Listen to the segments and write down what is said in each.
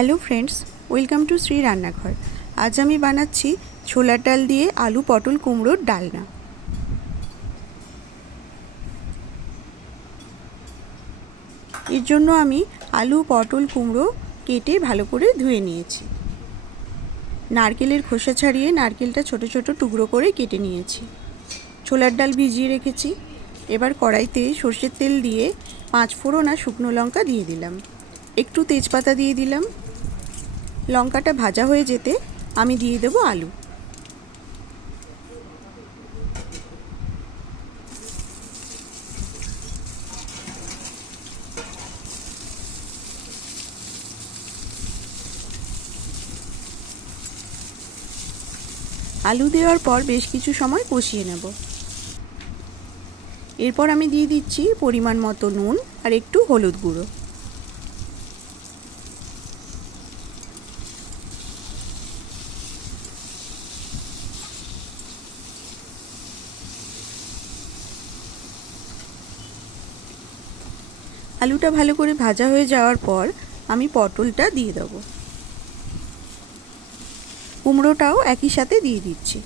Hello friends, welcome to Shri রান্নাঘর। আজ আমি বানাচ্ছি ছোলার ডাল দিয়ে আলু পটল কুমড়োর ডালনা। এর জন্য আমি আলু পটল কুমড়ো কেটে ভালো করে ধুয়ে নিয়েছি। নারকেলের খোসা ছাড়িয়ে নারকেলটা ছোট ছোট টুকরো করে কেটে নিয়েছি। ছোলার ডাল ভিজিয়ে রেখেছি। এবার কড়াইতে সর্ষের তেল দিয়ে 5 ফোড়ন আর শুকনো লঙ্কা দিয়ে দিলাম, একটু তেজপাতা দিয়ে দিলাম। লঙ্কাটা ভাজা হয়ে যেতে আমি দিয়ে দেব আলু। আলু দেওয়ার পর বেশ কিছু সময় কষিয়ে নেব। এরপর আমি দিয়ে দিচ্ছি পরিমাণ মতো নুন আর একটু হলুদ গুঁড়ো। আলুটা ভালো করে ভাজা হয়ে যাওয়ার পর আমি পটলটা দিয়ে দেব। কুমড়োটাও একই সাথে দিয়ে দিচ্ছি।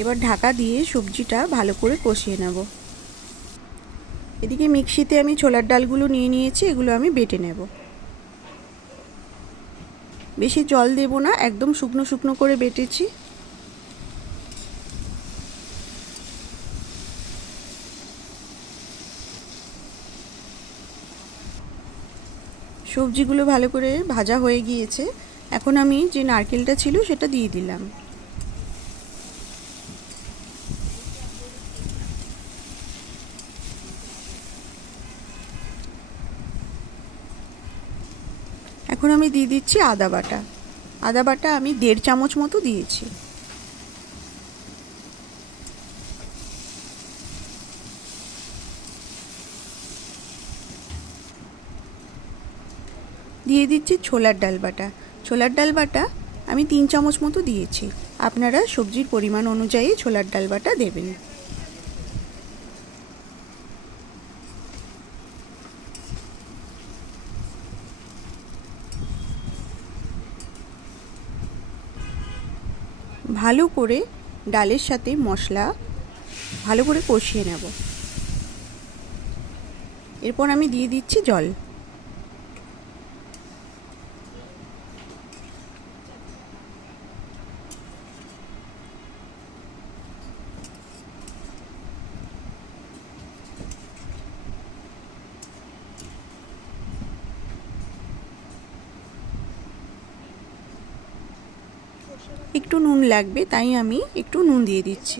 এবার ঢাকা দিয়ে সবজিটা ভালো করে কষিয়ে নেব। এদিকে মিক্সিতে আমি ছোলার ডালগুলো নিয়ে নিয়েছি, এগুলো আমি বেটে নেব। বেশি জল দেব না, একদম শুকনো শুকনো করে বেটেছি। সবজিগুলো ভালো করে ভাজা হয়ে গিয়েছে। এখন আমি যে নারকেলটা ছিল সেটা দিয়ে দিলাম। এখন আমি দিয়ে দিচ্ছি আদা বাটা। আদা বাটা আমি 1.5 চামচ মতো দিয়েছি। দিয়ে দিচ্ছি ছোলার ডাল বাটা। ছোলার ডাল বাটা আমি 3 চামচ মতো দিয়েছি। আপনারা সবজির পরিমাণ অনুযায়ী ছোলার ডাল বাটা দেবেন। ভালো করে ডালের সাথে মশলা ভালো করে কষিয়ে নেব। এরপর আমি দিয়ে দিচ্ছি জল। একটু নুন লাগবে, তাই আমি একটু নুন দিয়ে দিচ্ছি।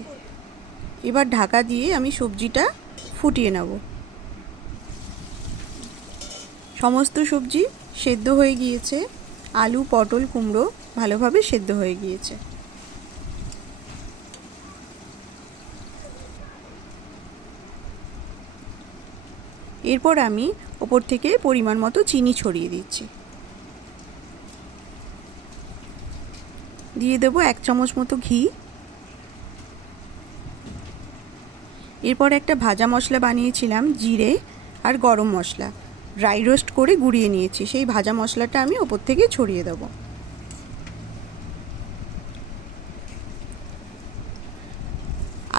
এবার ঢাকা দিয়ে আমি সবজিটা ফুটিয়ে নেব। সমস্ত সবজি সেদ্ধ হয়ে গিয়েছে। আলু পটল কুমড়ো ভালোভাবে সেদ্ধ হয়ে গিয়েছে। এরপর আমি ওপর থেকে পরিমাণ মতো চিনি ছড়িয়ে দিচ্ছি। দিয়ে দেবো 1 চামচ মতো ঘি। এরপর একটা ভাজা মশলা বানিয়েছিলাম, জিরে আর গরম মশলা ড্রাই রোস্ট করে গুঁড়িয়ে নিয়েছি, সেই ভাজা মশলাটা আমি ওপর থেকে ছড়িয়ে দেব।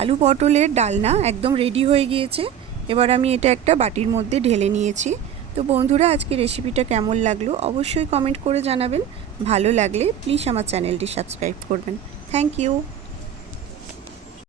আলু পটলের ডালনা একদম রেডি হয়ে গিয়েছে। এবার আমি এটা একটা বাটির মধ্যে ঢেলে নিয়েছি। তো বন্ধুরা, আজকে রেসিপিটা কেমন লাগলো অবশ্যই কমেন্ট করে জানাবেন। ভালো লাগলে প্লিজ আমার চ্যানেলটি সাবস্ক্রাইব করবেন। Thank you.